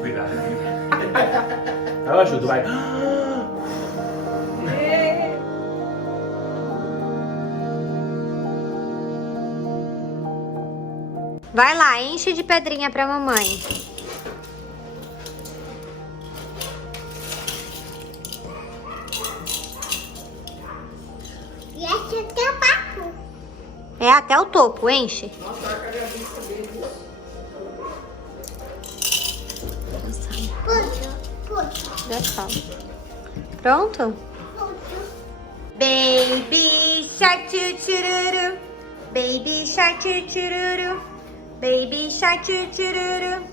Cuidado. Eu ajudo, vai. Vai lá, enche de pedrinha pra mamãe. E esse é o teu papo. É até o topo, enche. Nossa, cadê a vista dele? Puto. Já falo. Pronto? Baby shark chururu. Baby shark chururu. Baby shark chururu.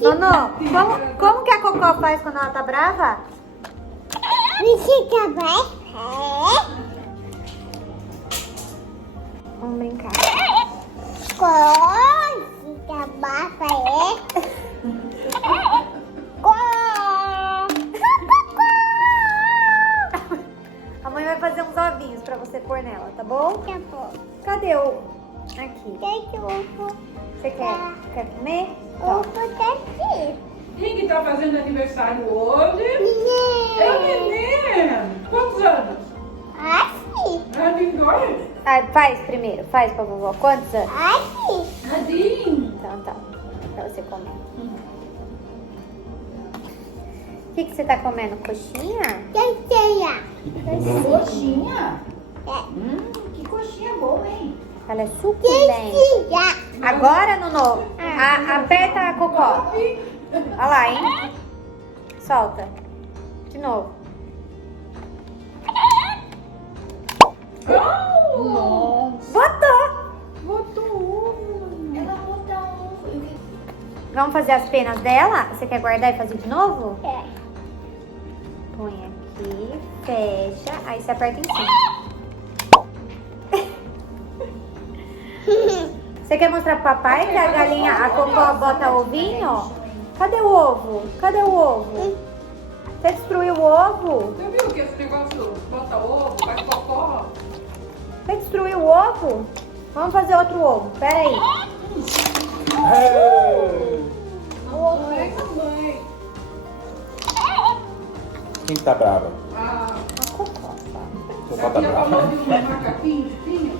Nono, como que a Cocó faz quando ela tá brava? Você vai? Vamos brincar. Coisa bafa A mãe vai fazer uns ovinhos pra você pôr nela, tá bom? Tá bom. Cadê o... Aqui. Tem que ovo. Você quer comer? Ovo tá aqui. Quem que tá fazendo aniversário hoje? É o Ninguém. neném. Quantos anos? Assim. É ninguém. Ah, faz primeiro, faz pra vovó. Quantos anos? Assim. Tadinho. Então tá, pra você comer. O que você tá comendo? Coxinha? Tenha. Coxinha? É. Que coxinha boa, hein? Ela é suculenta. Tenha. Agora, Nono, aperta a Cocó. Olha lá, hein? Solta. De novo. Nossa. Botou! Botou ovo. Ela bota ovo. Vamos fazer as penas dela? Você quer guardar e fazer de novo? É. Põe aqui, fecha, aí você aperta em cima. Você quer mostrar pro papai que a galinha, a Cocó bota ovinho? Cadê o ovo? Cadê o ovo? Você destruiu o ovo? Você viu que esse negócio bota ovo, vai cocó? Você destruiu o ovo? Vamos fazer outro ovo, pera aí. Mamãe, mamãe. Quem tá brava? A Cocó, tá? Cocó tá tia brava? falou de um macaquinho que tinha.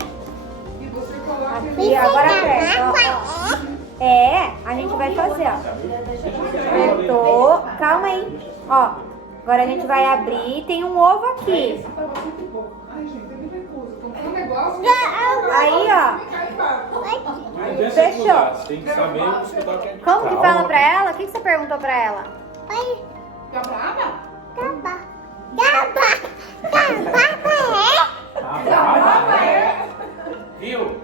E você coloca Aqui, ele. agora aperta, ó. É, a gente vai fazer, ó. Apertou, calma aí. Ó, agora a gente vai abrir, tem um ovo aqui. Esse tava muito bom. Ai, gente, ele recusa. Comprou um negócio. Aí, ó. Fica embaixo. Mas essa Fechou. escutar, você tem que saber escutar o que é. Como que Calma. fala pra ela? O que você perguntou pra ela? Oi. Fica brava? Taba. Taba. Ah, Brava brava, é. Viu?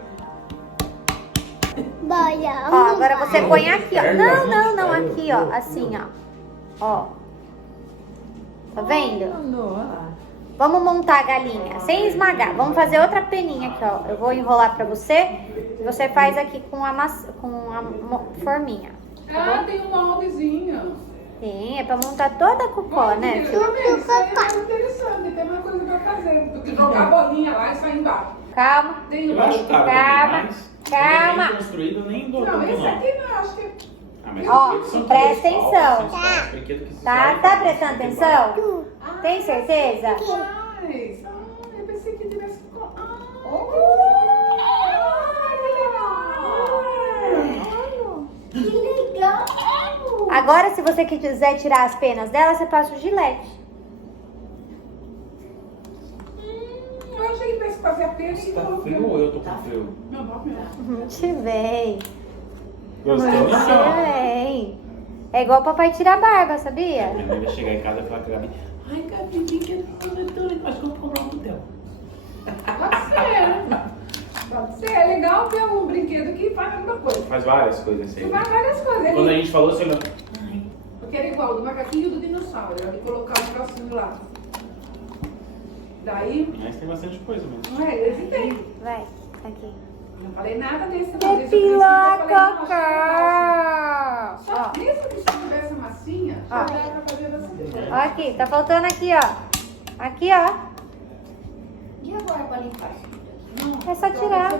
Bora. Ó, agora você põe aqui, ó. Não, aqui, ó. Assim, ó. Ó. Tá vendo? Vamos montar a galinha, sem esmagar. Vamos fazer outra peninha aqui, ó. Eu vou enrolar pra você. E você faz aqui com a forminha. Ah, tem um moldezinho. Sim, é pra montar toda a Cocó, né, Tá filho? vendo? Isso aí é mais interessante. Tem mais coisa pra fazer do que jogar a bolinha lá e sair embaixo. Calma. Tem Eu acho caro Calma, também, mas calma. não é nem construído nem do Não, esse não. aqui não, acho que. Ah, mas Ó, os brinquedos são presta todos atenção. falsos, esses brinquedos que se Tá, saem, tá mas prestando tem atenção? Tem certeza? Mas, eu pensei que tivesse. Que legal. Agora, se você quiser tirar as penas dela, você passa o gilete. Eu achei que tivesse que fazer a pena e Tá colocar. frio ou eu tô com frio? Não, vamos mesmo. Muito bem. Gostou? Muito bem. É igual o papai tirar a barba, sabia? Minha mãe vai chegar em casa e falar com a Gabi. Ai, Gabi, brinquedo tão mas como comprar um hotel? Pode ser. Pode ser. É legal ver um brinquedo que faz a mesma coisa. Faz várias coisas assim. Que faz várias coisas. Quando a Ele... gente falou, você olhou. Porque era igual do macaquinho e do dinossauro. Era de colocar um trocinho lá. Daí. Mas tem bastante coisa mesmo. Não é? Esse tem. Vai. Aqui. Não falei nada desse não. Que Desde o princípio eu falei, nossa, piloca! só isso que se tivesse massinha, Ó. já dá pra fazer você. Ó aqui, tá faltando aqui, ó. Aqui, ó. E agora pra limpar? É só tirar.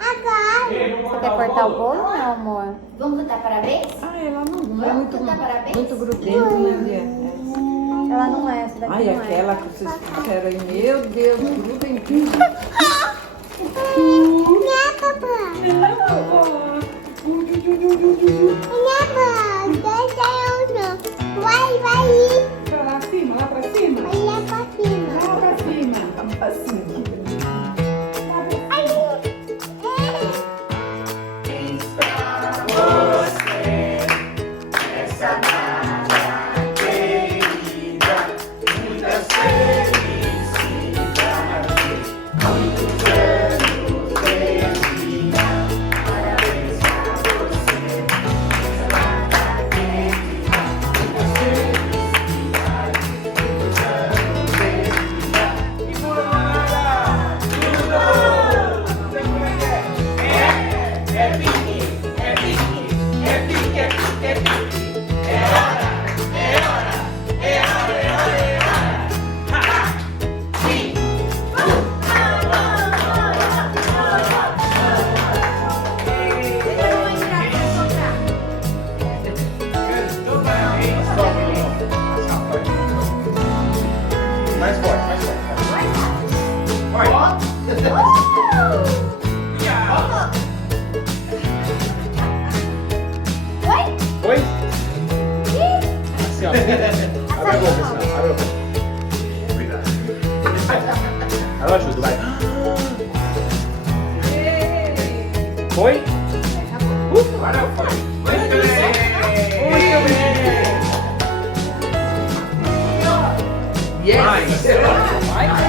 Agora. Você quer cortar o bolo, meu amor? Vamos cantar parabéns? Ah, ela não é Vamos cantar parabéns? muito grudenta, né? Ela não é, essa daqui Ai, não aquela que vocês fizeram aí, meu Deus, gruda em tudo. Né, papai? Né, deixa eu não. Vai ir. Lá pra cima, lá pra cima. Vai lá pra cima. Lá pra cima. Assim. Mais forte, mais forte. Vai. Oi? Assim, ó. Abre a boca, assim, ó. Abre a boca. Cuidado. Eu ajudo, vai. Foi? Agora foi. Muito bem. Muito bem. Yes. Vai.